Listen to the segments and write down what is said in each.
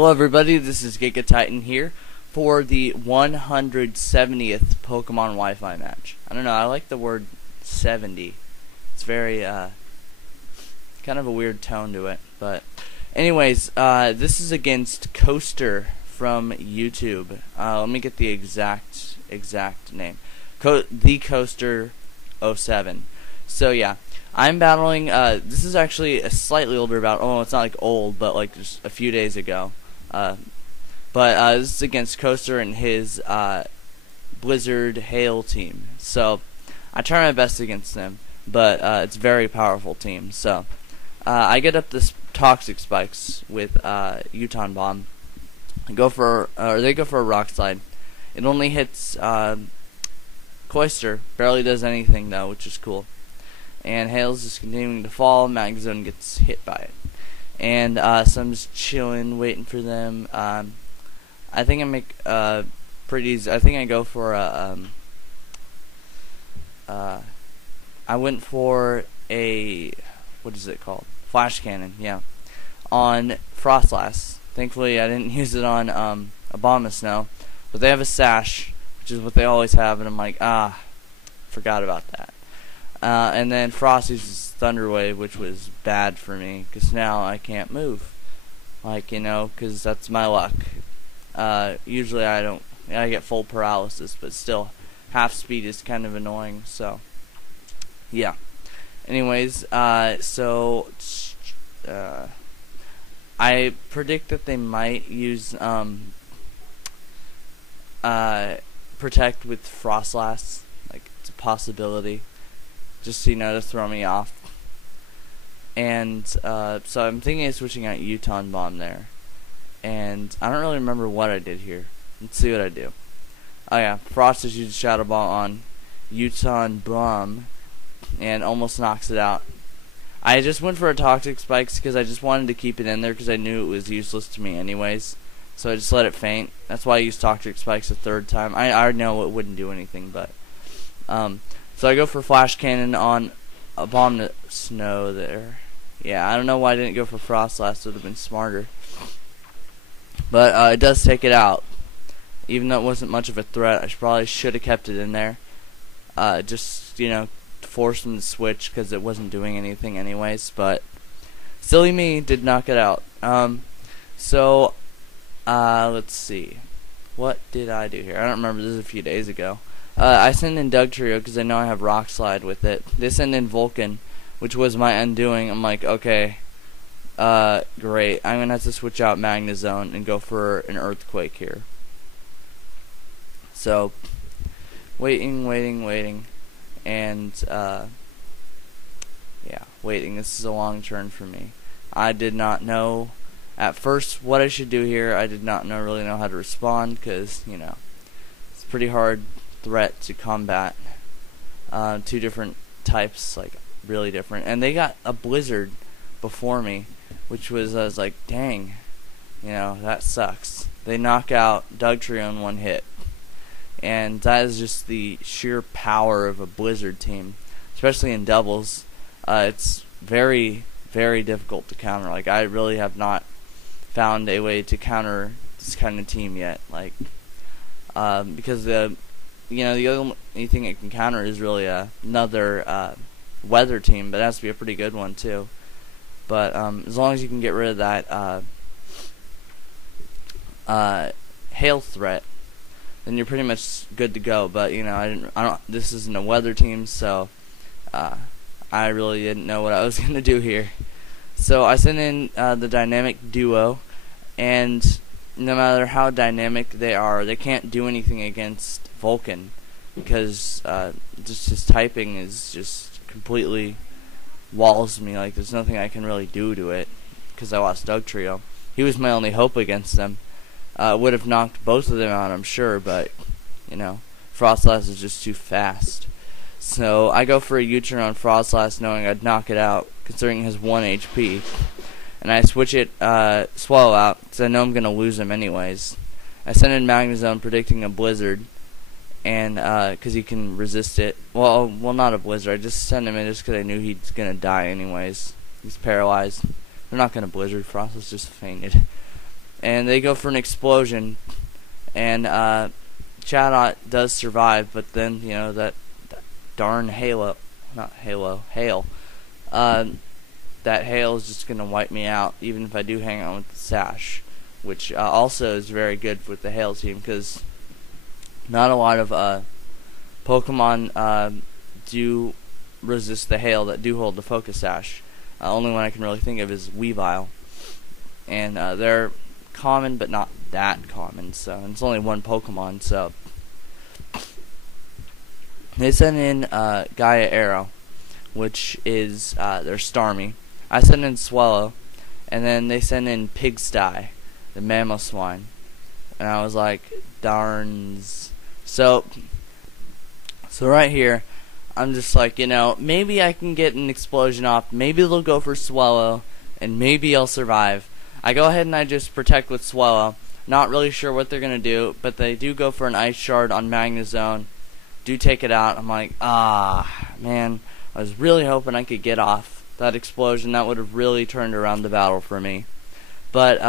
Hello everybody, this is Giga Titan here for the 170th Pokemon Wi-Fi match. I don't know, I like the word 70. It's very, kind of a weird tone to it. But anyways, this is against Coaster from YouTube. Let me get the exact name. The Coaster 07. So yeah, I'm battling, this is actually a slightly older battle. Oh, it's not like old, but like just a few days ago. This is against Coaster and his Blizzard Hail team. So I try my best against them, but it's a very powerful team. So I get up this Toxic Spikes with Uton Bomb. They go for a Rock Slide. It only hits Cloyster, barely does anything though, which is cool. And Hail's just continuing to fall. Magnezone gets hit by it. And so I'm just chilling, waiting for them. I think I make pretty easy. I think I go for a. I went for a, what is it called? Flash Cannon, yeah, on Frostlass. Thankfully, I didn't use it on Abomasnow, but they have a Sash, which is what they always have, and I'm like, forgot about that. And then Frost uses Thunder Wave, which was bad for me, because now I can't move. Like, you know, because that's my luck. Usually I get full paralysis, but still, half speed is kind of annoying, so, yeah. Anyways, I predict that they might use, Protect with Frostlass. Like, it's a possibility. Just, you know, to throw me off. And so I'm thinking of switching out Uton Bomb there. And I don't really remember what I did here. Let's see what I do. Oh yeah, Frost just used Shadow Ball on Uton Bomb and almost knocks it out. I just went for a Toxic Spikes because I just wanted to keep it in there because I knew it was useless to me anyways. So I just let it faint. That's why I used Toxic Spikes a third time. I know it wouldn't do anything, but so I go for Flash Cannon on Abomasnow there. Yeah, I don't know why I didn't go for Frostlass. It would have been smarter. But it does take it out. Even though it wasn't much of a threat, I probably should have kept it in there. Just, you know, force him to switch because it wasn't doing anything anyways. But silly me, did knock it out. Let's see. What did I do here? I don't remember. This is a few days ago. I sent in Dugtrio because I know I have Rock Slide with it. They sent in Vulcan, which was my undoing. I'm like, okay, great. I'm going to have to switch out Magnezone and go for an Earthquake here. So, waiting, and, yeah, waiting. This is a long turn for me. I did not know at first what I should do here. I did not really know how to respond because, you know, it's pretty hard threat to combat. Two different types, like really different, and they got a Blizzard before me, which was, I was like, dang, you know, that sucks. They knock out Dugtrio in one hit, and that is just the sheer power of a Blizzard team, especially in doubles. It's very, very difficult to counter. Like, I really have not found a way to counter this kind of team yet. Like, because the only thing it can counter is really another weather team, but it has to be a pretty good one too. But as long as you can get rid of that hail threat, then you're pretty much good to go. But you know, this isn't a weather team, so I really didn't know what I was gonna do here. So I sent in the Dynamic Duo, and no matter how dynamic they are, they can't do anything against Vulcan because just his typing is just completely walls me. Like, there's nothing I can really do to it because I lost Dugtrio. He was my only hope against them. Would have knocked both of them out, I'm sure, but you know, Frostlass is just too fast. So I go for a U-turn on Frostlass knowing I'd knock it out considering his 1 HP. And I switch it Swallow out because I know I'm going to lose him anyways. I send in Magnezone predicting a Blizzard, and because he can resist it. Well, not a Blizzard. I just sent him in just because I knew he's going to die anyways. He's paralyzed. They're not going to Blizzard. Frostlass just fainted. and they go for an explosion, and Chatot does survive, but then that darn hail, that hail is just gonna wipe me out, even if I do hang on with the sash, which also is very good with the hail team, because not a lot of Pokemon do resist the hail that do hold the focus sash. Only one I can really think of is Weavile, and they're common but not that common, so it's only one Pokemon. So they send in Gaia Arrow, which is their Starmie. I send in Swellow, and then they send in Pigsty, the Mamoswine, and I was like, darns. So right here, I'm just like, maybe I can get an explosion off, maybe they'll go for Swellow, and maybe I'll survive. I go ahead and I just protect with Swellow, not really sure what they're going to do, but they do go for an Ice Shard on Magnezone, do take it out. I'm like, man, I was really hoping I could get off that explosion. That would have really turned around the battle for me, but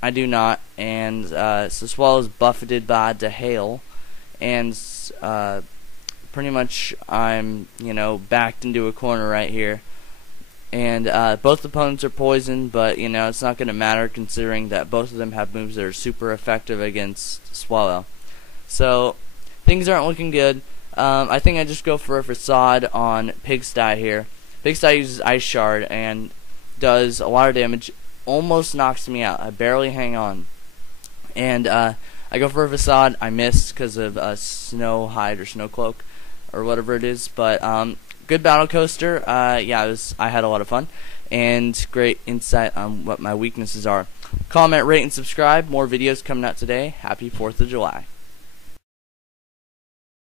I do not, and so Swellow's buffeted by the hail, and pretty much I'm backed into a corner right here, and both opponents are poisoned, but it's not going to matter considering that both of them have moves that are super effective against Swellow. So things aren't looking good. I think I just go for a Facade on Pigsty here. Pigsty uses Ice Shard and does a lot of damage, almost knocks me out. I barely hang on, and I go for a Facade. I miss because of Snow Hide or Snow Cloak or whatever it is, but good battle coaster. Yeah, I had a lot of fun and great insight on what my weaknesses are. Comment, rate, and subscribe. More videos coming out today. Happy 4th of July.